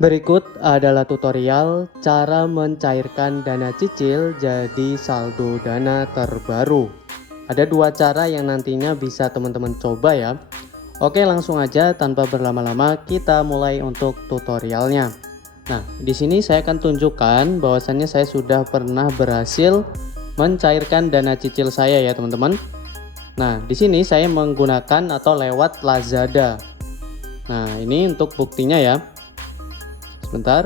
Berikut adalah tutorial cara mencairkan dana cicil jadi saldo dana terbaru. Ada dua cara yang nantinya bisa teman-teman coba ya. Oke, langsung aja tanpa berlama-lama kita mulai untuk tutorialnya. Nah, di sini saya akan tunjukkan bahwasannya saya sudah pernah berhasil mencairkan dana cicil saya ya teman-teman. Nah, di sini saya menggunakan atau lewat Lazada. Nah, ini untuk buktinya ya. Sebentar.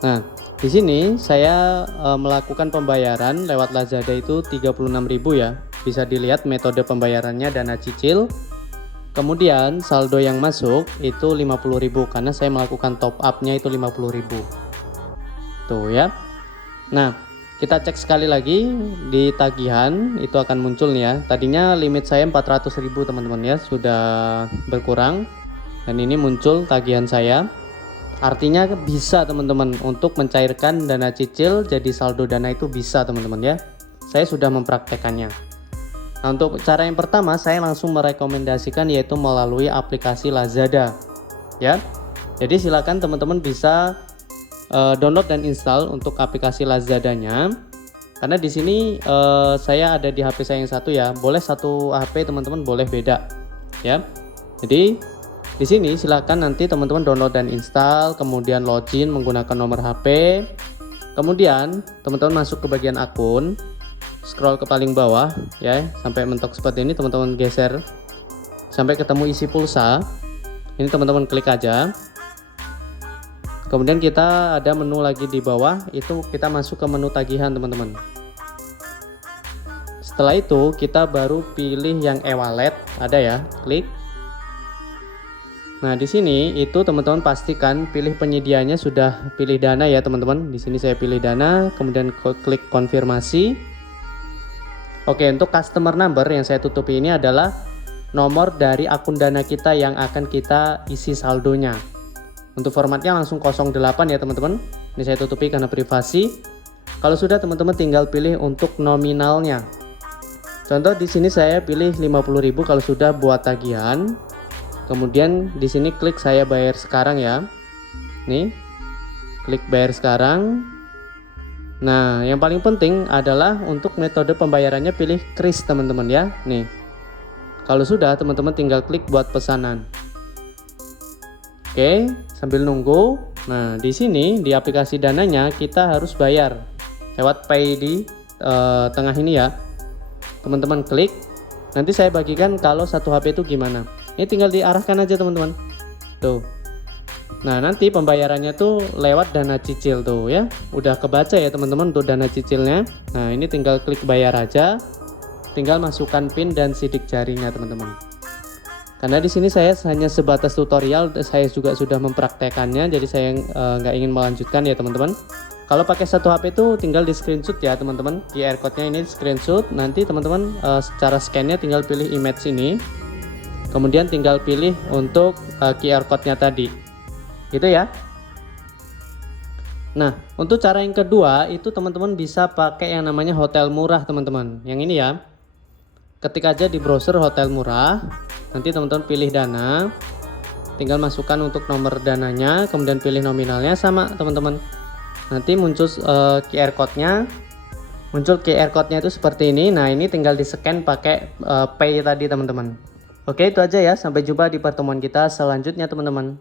Nah, di sini saya melakukan pembayaran lewat Lazada itu 36.000 ya. Bisa dilihat metode pembayarannya dana cicil. Kemudian saldo yang masuk itu 50.000 karena saya melakukan top up-nya itu 50.000. Tuh ya. Nah, kita cek sekali lagi di tagihan itu akan muncul nih ya. Tadinya limit saya 400.000 teman-teman ya, sudah berkurang. Dan ini muncul tagihan saya. Artinya bisa teman-teman untuk mencairkan dana cicil jadi saldo dana itu bisa teman-teman ya. Saya sudah mempraktekannya. Nah, untuk cara yang pertama saya langsung merekomendasikan yaitu melalui aplikasi Lazada ya. Jadi silakan teman-teman bisa download dan install untuk aplikasi Lazadanya. Karena di sini saya ada di HP saya yang satu ya. Boleh satu HP teman-teman, boleh beda ya. Jadi di sini silakan nanti teman-teman download dan install, kemudian login menggunakan nomor HP. Kemudian teman-teman masuk ke bagian akun, scroll ke paling bawah ya, sampai mentok seperti ini, teman-teman geser sampai ketemu isi pulsa. Ini teman-teman klik aja. Kemudian kita ada menu lagi di bawah, itu kita masuk ke menu tagihan teman-teman. Setelah itu kita baru pilih yang e-wallet, ada ya, klik. Nah, di sini itu teman-teman pastikan pilih penyedianya sudah pilih dana ya teman-teman. Di sini saya pilih dana, kemudian klik konfirmasi. Oke, untuk customer number yang saya tutupi ini adalah nomor dari akun dana kita yang akan kita isi saldonya. Untuk formatnya langsung 08 ya teman-teman. Ini saya tutupi karena privasi. Kalau sudah teman-teman tinggal pilih untuk nominalnya. Contoh di sini saya pilih 50.000 kalau sudah buat tagihan. Kemudian di sini klik saya bayar sekarang ya. Nih, klik bayar sekarang. Nah, yang paling penting adalah untuk metode pembayarannya pilih kris teman-teman ya. Nih, kalau sudah teman-teman tinggal klik buat pesanan. Oke, sambil nunggu. Nah, di sini di aplikasi dananya kita harus bayar lewat pay di tengah ini ya. Teman-teman klik. Nanti saya bagikan kalau satu HP itu gimana. Ini tinggal diarahkan aja teman-teman. Tuh. Nah, nanti pembayarannya tuh lewat dana cicil tuh ya. Udah kebaca ya teman-teman untuk dana cicilnya. Nah, ini tinggal klik bayar aja. Tinggal masukkan PIN dan sidik jarinya teman-teman. Karena di sini saya hanya sebatas tutorial, saya juga sudah mempraktekannya, jadi saya nggak ingin melanjutkan ya teman-teman. Kalau pakai satu HP itu tinggal di screenshot ya teman-teman. QR code-nya ini screenshot. Nanti teman-teman secara scan-nya tinggal pilih image ini. Kemudian tinggal pilih untuk QR code-nya tadi. Gitu ya. Nah, untuk cara yang kedua itu teman-teman bisa pakai yang namanya hotel murah teman-teman. Yang ini ya. Ketik aja di browser hotel murah. Nanti teman-teman pilih dana. Tinggal masukkan untuk nomor dananya, kemudian pilih nominalnya sama teman-teman. Nanti muncul QR code-nya. Muncul QR code-nya itu seperti ini. Nah, ini tinggal di-scan pakai pay tadi teman-teman. Oke, itu aja ya. Sampai jumpa di pertemuan kita selanjutnya teman-teman.